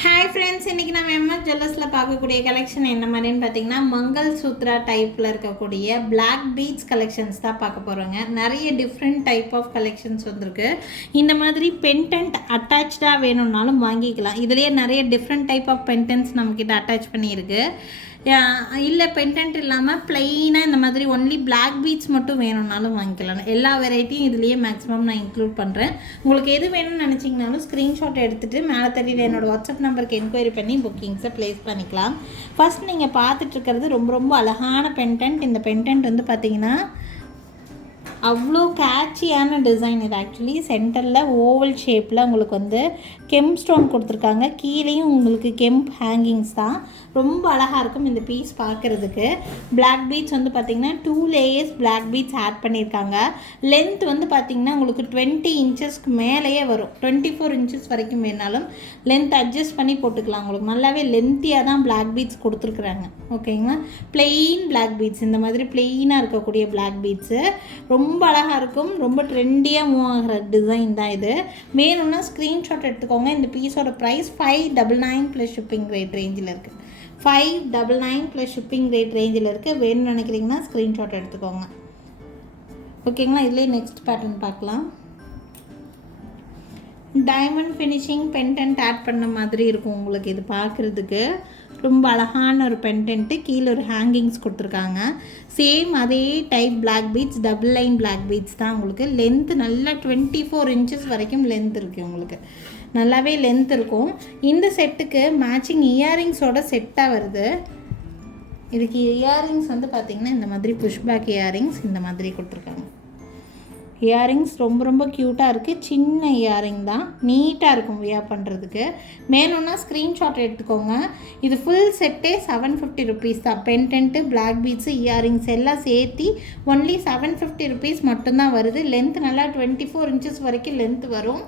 Hi friends, இன்றைக்கி நம்ம MS ஜுவல்லர்ஸில் பார்க்கக்கூடிய கலெக்ஷன் என்ன மாதிரின்னு பார்த்தீங்கன்னா மங்கள் சூத்ரா டைப்பில் இருக்கக்கூடிய பிளாக் பீட்ஸ் கலெக்ஷன்ஸ் தான் பார்க்க போகிறோங்க. நிறைய டிஃப்ரெண்ட் டைப் ஆஃப் கலெக்ஷன்ஸ் வந்திருக்கு. இந்த மாதிரி பென்டென்ட் அட்டாச்சாக வேணும்னாலும் வாங்கிக்கலாம். இதுலேயே நிறைய டிஃப்ரெண்ட் டைப் ஆஃப் பென்டென்ட்ஸ் நம்மக்கிட்ட அட்டாச் பண்ணியிருக்கு. இல்லை பென்டென்ட் இல்லாமல் ப்ளெயினாக இந்த மாதிரி ஒன்லி பிளாக் பீட்ஸ் மட்டும் வேணும்னாலும் வாங்கிக்கலாம். எல்லா வெரைட்டியும் இதுலேயே மேக்ஸிமம் நான் இன்க்ளூட் பண்ணுறேன். உங்களுக்கு எது வேணும்னு நினச்சிங்கனாலும் ஸ்க்ரீன்ஷாட் எடுத்துகிட்டு மேலே தெரியல என்னோடய வாட்ஸ்அப் நம்பருக்கு என்கொயரி பண்ணி புக்கிங்ஸை ப்ளேஸ் பண்ணிக்கலாம். ஃபஸ்ட் நீங்கள் பார்த்துட்ருக்கிறது ரொம்ப ரொம்ப அழகான பென்டென்ட். இந்த பென்டென்ட் வந்து பார்த்திங்கன்னா அவ்வளோ கேட்சியான டிசைன். இது ஆக்சுவலி சென்டரில் ஓவல் ஷேப்பில் உங்களுக்கு வந்து கெம்ப் ஸ்டோன் கொடுத்துருக்காங்க. கீழேயும் உங்களுக்கு கெம்ப் ஹேங்கிங்ஸ் தான். ரொம்ப அழகாக இருக்கும் இந்த பீஸ் பார்க்குறதுக்கு. பிளாக் பீட்ஸ் வந்து பார்த்திங்கன்னா 2 லேயர்ஸ் பிளாக் பீட்ஸ் ஆட் பண்ணியிருக்காங்க. லென்த் வந்து பார்த்திங்கன்னா உங்களுக்கு 20 இன்ச்சஸ்க்கு மேலேயே வரும். 24 இன்ச்சஸ் வரைக்கும் வேணாலும் லென்த் அட்ஜஸ்ட் பண்ணி போட்டுக்கலாம். உங்களுக்கு நல்லாவே லென்த்தியாக தான் பிளாக் பீட்ஸ் கொடுத்துருக்குறாங்க. ஓகேங்களா? பிளெயின் பிளாக் பீட்ஸ், இந்த மாதிரி பிளெயினாக இருக்கக்கூடிய பிளாக் பீட்ஸு ரொம்ப அழகாக இருக்கும். ரொம்ப ட்ரெண்டியாக மூவ் ஆகிற டிசைன் தான் இது. வேணும்னா ஸ்க்ரீன்ஷாட் எடுத்துக்கோங்க. இந்த பீஸோட ப்ரைஸ் 599 ப்ளஸ் ஷிப்பிங் ரேட் ரேஞ்சில் இருக்குது. 599 ப்ளஸ் ஷிப்பிங் ரேட் ரேஞ்சில் இருக்குது. வேணும்னு நினைக்கிறீங்கன்னா ஸ்க்ரீன்ஷாட் எடுத்துக்கோங்க. ஓகேங்களா? இதுலேயே நெக்ஸ்ட் பேட்டர்ன் பார்க்கலாம். டைமண்ட் ஃபினிஷிங் பென்டென்ட் ஆட் பண்ண மாதிரி இருக்கும் உங்களுக்கு. இது பார்க்குறதுக்கு ரொம்ப அழகான ஒரு பென்டென்ட்டு. கீழே ஒரு ஹேங்கிங்ஸ் கொடுத்துருக்காங்க. சேம் அதே type black beads, double line black beads தான் உங்களுக்கு. லென்த்து நல்லா 24 இன்ச்சஸ் வரைக்கும் லென்த் இருக்குது உங்களுக்கு. நல்லாவே லென்த் இருக்கும். இந்த செட்டுக்கு மேட்சிங் இயரிங்ஸோட செட்டாக வருது. இதுக்கு இயரிங்ஸ் வந்து பார்த்திங்கன்னா இந்த மாதிரி புஷ்பேக் இயரிங்ஸ் இந்த மாதிரி கொடுத்துருக்காங்க. இயரிங்ஸ் ரொம்ப ரொம்ப க்யூட்டாக இருக்குது. சின்ன இயரிங் தான், நீட்டாக இருக்கும் வியர் பண்ணுறதுக்கு. வேணும்னா ஸ்க்ரீன்ஷாட் எடுத்துக்கோங்க. இது ஃபுல் செட்டே 750 ருபீஸ் தான். பென்டென்ட்டு, பிளாக் பீட்ஸு, இயரிங்ஸ் எல்லாம் சேர்த்து ஒன்லி 750 ருபீஸ் மட்டும்தான் வருது. லென்த் நல்லா 24 இன்ச்சஸ் வரைக்கும் லென்த் வரும்.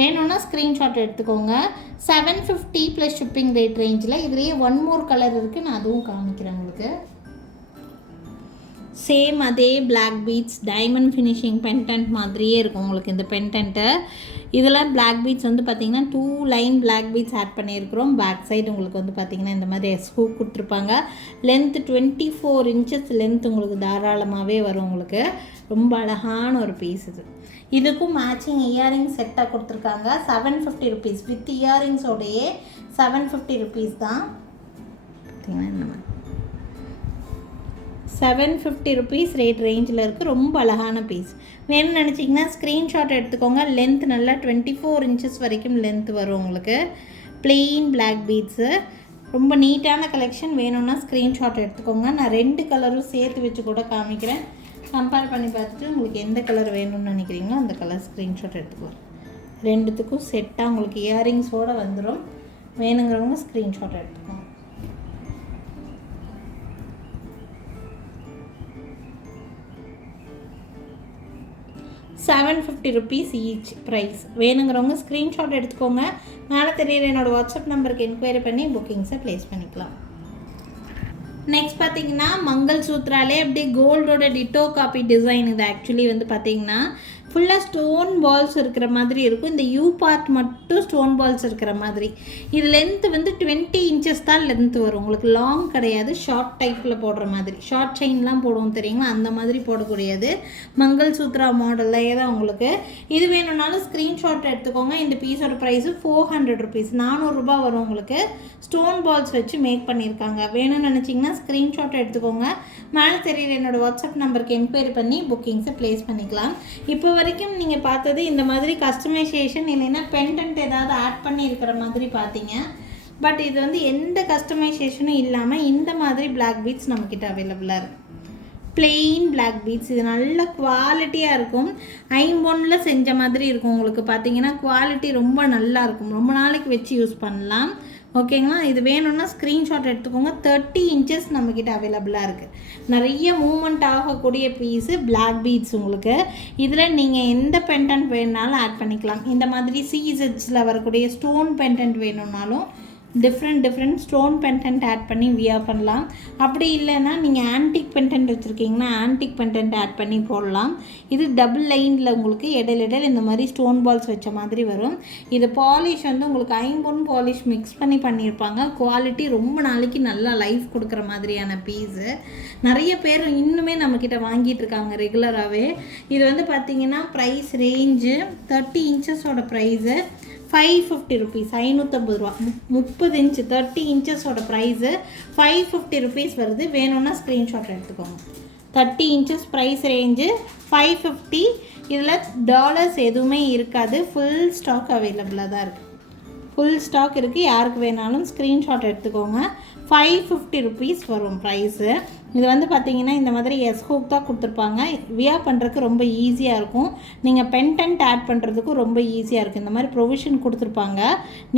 வேணும்னா ஸ்க்ரீன்ஷாட் எடுத்துக்கோங்க. 750 ப்ளஸ் ஷிப்பிங் ரேட் ரேஞ்சில். இதுலேயே 1 மோர் கலர் இருக்குது, நான் அதுவும் காமிக்கிறேன் உங்களுக்கு. சேம் அதே black beads diamond finishing pendant மாதிரியே இருக்கும் உங்களுக்கு இந்த பென்டென்ட்டு. இதில் பிளாக் பீட்ஸ் வந்து பார்த்திங்கன்னா 2 லைன் பிளாக் பீட்ஸ் ஆட் பண்ணியிருக்கிறோம். பேக் சைடு உங்களுக்கு வந்து பார்த்திங்கன்னா இந்த மாதிரி ஹூக் கொடுத்துருப்பாங்க. லென்த் 24 இன்ச்சஸ் லென்த் உங்களுக்கு தாராளமாகவே வரும் உங்களுக்கு. ரொம்ப அழகான ஒரு பீஸ் இது. இதுக்கும் மேட்சிங் இயரிங் செட்டாக கொடுத்துருக்காங்க. 750 ருபீஸ் வித் இயரிங்ஸோடையே 750 ருபீஸ் தான். பார்த்திங்கன்னா இந்த மாதிரி 750 ருபீஸ் ரேட் ரேஞ்சில் இருக்குது. ரொம்ப அழகான பீஸ். வேணும்னு நினச்சிங்கன்னா ஸ்க்ரீன்ஷாட் எடுத்துக்கோங்க. லென்த் நல்லா 24 இன்ச்சஸ் வரைக்கும் லென்த் வரும் உங்களுக்கு. பிளெயின் பிளாக் பீட்ஸு, ரொம்ப நீட்டான கலெக்ஷன். வேணும்னா ஸ்க்ரீன்ஷாட் எடுத்துக்கோங்க. நான் 2 கலரும் சேர்த்து வச்சு கூட காமிக்கிறேன். கம்பேர் பண்ணி பார்த்துட்டு உங்களுக்கு எந்த கலர் வேணும்னு நினைக்கிறீங்களோ அந்த கலர் ஸ்க்ரீன்ஷாட் எடுத்துக்கலாம். 2த்துக்கும் செட்டாக உங்களுக்கு இயரிங்ஸோடு வந்துடும். வேணுங்கிறவங்க ஸ்க்ரீன்ஷாட் எடுத்துக்கோங்க. 750 ருபீஸ் ஈச் ப்ரைஸ். வேணுங்கிறவங்க ஸ்க்ரீன்ஷாட் எடுத்துக்கோங்க. மேலே தெரியுற என்னோடய வாட்ஸ்அப் நம்பருக்கு என்கொயரி பண்ணி புக்கிங்ஸை ப்ளேஸ் பண்ணிக்கலாம். நெக்ஸ்ட் பார்த்திங்கன்னா மங்கள் சூத்ராலே அப்படியே கோல்டோட டிட்டோ காப்பி டிசைன். இது ஆக்சுவலி வந்து பார்த்திங்கன்னா ஃபுல்லாக ஸ்டோன் பால்ஸ் இருக்கிற மாதிரி இருக்கும். இந்த யூ பார்ட் மட்டும் ஸ்டோன் பால்ஸ் இருக்கிற மாதிரி. இது லென்த்து வந்து 20 இன்ச்சஸ் தான் லென்த் வரும் உங்களுக்கு. லாங் கிடையாது. ஷார்ட் டைப்பில் போடுற மாதிரி, ஷார்ட் செயின்லாம் போடுவோம் தெரியுங்களா, அந்த மாதிரி போடக்கூடியது. மங்கள் சூத்ரா மாடல்லையே தான் உங்களுக்கு. இது வேணும்னாலும் ஸ்க்ரீன்ஷாட் எடுத்துக்கோங்க. இந்த பீஸோட ப்ரைஸு 400 ருபீஸ், 400 ரூபா வரும் உங்களுக்கு. ஸ்டோன் பால்ஸ் வச்சு மேக் பண்ணியிருக்காங்க. வேணும்னு நினச்சிங்கன்னா ஸ்க்ரீன்ஷாட் எடுத்துக்கோங்க. மேலே தெரியுற என்னோடய வாட்ஸ்அப் நம்பருக்கு என்கொயரி பண்ணி புக்கிங்ஸை ப்ளேஸ் பண்ணிக்கலாம். இப்போ வரைக்கும் நீங்கள் பார்த்தது இந்த மாதிரி கஸ்டமைசேஷன் இல்லைன்னா பென்டென்ட் ஏதாவது ஆட் பண்ணி இருக்கிற மாதிரி பார்த்தீங்க. பட் இது வந்து எந்த கஸ்டமைசேஷனும் இல்லாமல் இந்த மாதிரி பிளாக் பீட்ஸ் நம்மக்கிட்ட அவைலபிளாக இருக்குது. Plain black beads. இது நல்ல குவாலிட்டியாக இருக்கும். ஐம்பொன்னில் செஞ்ச மாதிரி இருக்கும் உங்களுக்கு. பார்த்தீங்கன்னா குவாலிட்டி ரொம்ப நல்லா இருக்கும். ரொம்ப நாளைக்கு வச்சு யூஸ் பண்ணலாம். ஓகேங்களா? இது வேணும்னா ஸ்க்ரீன்ஷாட் எடுத்துக்கோங்க. 30 இன்ச்சஸ் நம்மக்கிட்ட அவைலபிளாக இருக்குது. நிறைய மூமெண்ட் ஆகக்கூடிய பீஸு பிளாக் பீட்ஸ் உங்களுக்கு. இதில் நீங்கள் எந்த பென்டென்ட் வேணுனாலும் ஆட் பண்ணிக்கலாம். இந்த மாதிரி சீசட்ஸில் வரக்கூடிய ஸ்டோன் பென்டென்ட் வேணும்னாலும் டிஃப்ரெண்ட் ஸ்டோன் பெண்டன்ட் ஆட் பண்ணி வியர் பண்ணலாம். அப்படி இல்லைன்னா நீங்கள் ஆன்டிக் பெண்டன்ட் வச்சுருக்கீங்கன்னா ஆன்டிக் பெண்டன்ட் ஆட் பண்ணி போடலாம். இது டபுள் லைனில் உங்களுக்கு இடையில இந்த மாதிரி ஸ்டோன் பால்ஸ் வச்ச மாதிரி வரும். இது பாலிஷ் வந்து உங்களுக்கு ஐம்பொன் பாலிஷ் மிக்ஸ் பண்ணி பண்ணியிருப்பாங்க. குவாலிட்டி ரொம்ப நாளைக்கு நல்லா லைஃப் கொடுக்குற மாதிரியான பீஸு. நிறைய பேர் இன்னுமே நம்மக்கிட்ட வாங்கிட்டு இருக்காங்க ரெகுலராகவே. இது வந்து பார்த்திங்கன்னா ப்ரைஸ் ரேஞ்சு 30 இன்ச்சஸோட ப்ரைஸு 550 ருபீஸ், 550 ரூபா. 30 இன்ச்சு 30 இன்ச்சஸோட ப்ரைஸு 550 ருபீஸ் வருது. வேணும்னா ஸ்க்ரீன்ஷாட் எடுத்துக்கோங்க. 30 இன்ச்சஸ் ப்ரைஸ் ரேஞ்சு 550. இதில் டாலர்ஸ் எதுவுமே இருக்காது. ஃபுல் ஸ்டாக் அவைலபிளாக தான் இருக்குது. ஃபுல் ஸ்டாக் இருக்குது. யாருக்கு வேணாலும் ஸ்க்ரீன்ஷாட் எடுத்துக்கோங்க. 550 ருபீஸ் வரும் ப்ரைஸு. இது வந்து பார்த்திங்கன்னா இந்த மாதிரி ஹூக் தான் கொடுத்துருப்பாங்க. வியர் பண்ணுறதுக்கு ரொம்ப ஈஸியாக இருக்கும். நீங்கள் பெண்டன்ட் ஆட் பண்ணுறதுக்கும் ரொம்ப ஈஸியாக இருக்குது. இந்த மாதிரி ப்ரொவிஷன் கொடுத்துருப்பாங்க.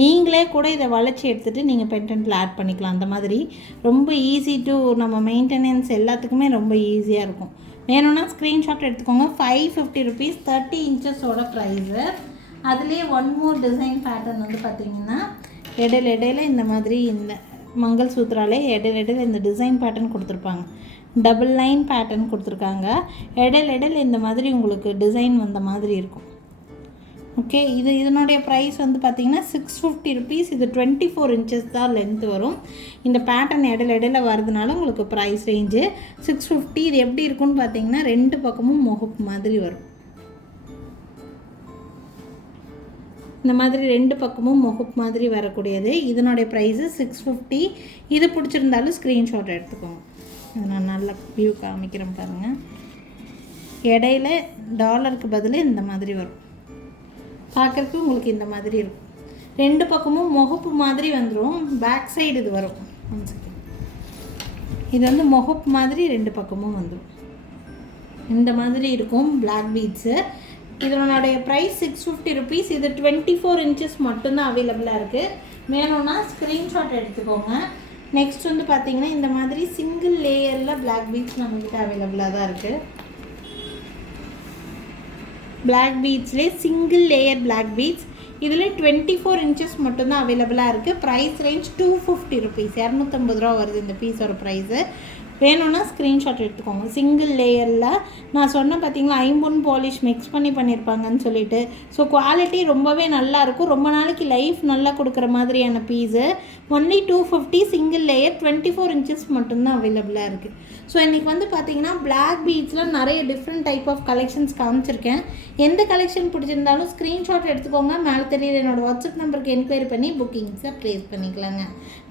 நீங்களே கூட இதை வளைச்சி எடுத்துகிட்டு நீங்கள் பெண்டன்ட்டில் ஆட் பண்ணிக்கலாம். அந்த மாதிரி ரொம்ப ஈஸி டு நம்ம மெயின்டெனன்ஸ் எல்லாத்துக்குமே ரொம்ப ஈஸியாக இருக்கும். வேணும்னா ஸ்க்ரீன்ஷாட் எடுத்துக்கோங்க. 550 ருபீஸ் 30 இன்ச்சஸோட ப்ரைஸு. அதுலேயே ஒன் மோர் டிசைன் பேட்டர்ன் வந்து பார்த்திங்கன்னா இடையில இந்த மாதிரி இந்த மங்கள் சூத்ராலே இடையில இந்த டிசைன் பேட்டர்ன் கொடுத்துருப்பாங்க. டபுள் லைன் பேட்டர்ன் கொடுத்துருக்காங்க. இடையில இந்த மாதிரி உங்களுக்கு டிசைன் வந்த மாதிரி இருக்கும். ஓகே, இதனுடைய ப்ரைஸ் வந்து பார்த்திங்கன்னா 650 ருபீஸ். இது 24 இன்ச்சஸ் தான் லென்த் வரும். இந்த பேட்டர்ன் இடையில வரதுனால உங்களுக்கு ப்ரைஸ் ரேஞ்சு 650. இது எப்படி இருக்குன்னு பார்த்தீங்கன்னா 2 பக்கமும் முகப்பு மாதிரி வரும். இந்த மாதிரி 2 பக்கமும் முகப்பு மாதிரி வரக்கூடியது. இதனுடைய ப்ரைஸு 650. இது பிடிச்சிருந்தாலும் ஸ்க்ரீன்ஷாட் எடுத்துக்கோங்க. இது நான் நல்லா வியூ காமிக்கிறேன் பாருங்கள். இடையில டாலருக்கு பதில் இந்த மாதிரி வரும். பார்க்குறதுக்கு உங்களுக்கு இந்த மாதிரி இருக்கும். 2 பக்கமும் முகப்பு மாதிரி வந்துடும். பேக் சைடு இது வரும். இது வந்து முகப்பு மாதிரி 2 பக்கமும் வந்துடும். இந்த மாதிரி இருக்கும் பிளாக் பீட்ஸு. இதனுடைய ப்ரைஸ் 650 ருபீஸ். இது 24 இன்ச்சஸ் மட்டும்தான் அவைலபிளாக இருக்குது. வேணும்னா ஸ்க்ரீன்ஷாட் எடுத்துக்கோங்க. நெக்ஸ்ட் வந்து பார்த்திங்கன்னா இந்த மாதிரி சிங்கிள் லேயரில் பிளாக் பீட்ஸ் நம்மக்கிட்ட அவைலபிளாக தான் இருக்குது. பிளாக் பீட்ஸ்லேயே சிங்கிள் லேயர் பிளாக் பீட்ஸ். இதில் 24 இன்ச்சஸ் மட்டும்தான் அவைலபிளாக இருக்குது. ப்ரைஸ் ரேஞ்ச் 250 ருபீஸ், 250 ரூபா வருது இந்த பீஸோட ப்ரைஸு. வேணும்னா ஸ்க்ரீன்ஷாட் எடுத்துக்கோங்க. சிங்கிள் லேயரில் நான் சொன்ன பார்த்தீங்களா ஐம்பொன் பாலிஷ் மிக்ஸ் பண்ணியிருப்பாங்கன்னு சொல்லிட்டு. ஸோ குவாலிட்டி ரொம்பவே நல்லாயிருக்கும். ரொம்ப நாளைக்கு லைஃப் நல்லா கொடுக்குற மாதிரியான piece. Only 250. Single layer 24 inches மட்டும்தான் அவைலபிளாக இருக்குது. ஸோ இன்றைக்கி வந்து பார்த்திங்கன்னா பிளாக் பீட்ஸில் நிறைய டிஃப்ரெண்ட் டைப் ஆஃப் கலெக்ஷன்ஸ் காமிச்சிருக்கேன். எந்த கலெக்ஷன் பிடிச்சிருந்தாலும் ஸ்க்ரீன்ஷாட் எடுத்துக்கோங்க. மேலே தெரியுற என்னோடய வாட்ஸ்அப் நம்பருக்கு என்கொயரி பண்ணி புக்கிங்ஸை ப்ளேஸ் பண்ணிக்கலாங்க.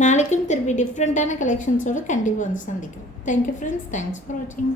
நாளைக்கும் திருப்பி டிஃப்ரெண்ட்டான கலெக்ஷன்ஸோடு கண்டிப்பாக வந்து சந்திக்கிறோம். Thank you friends. Thanks for watching.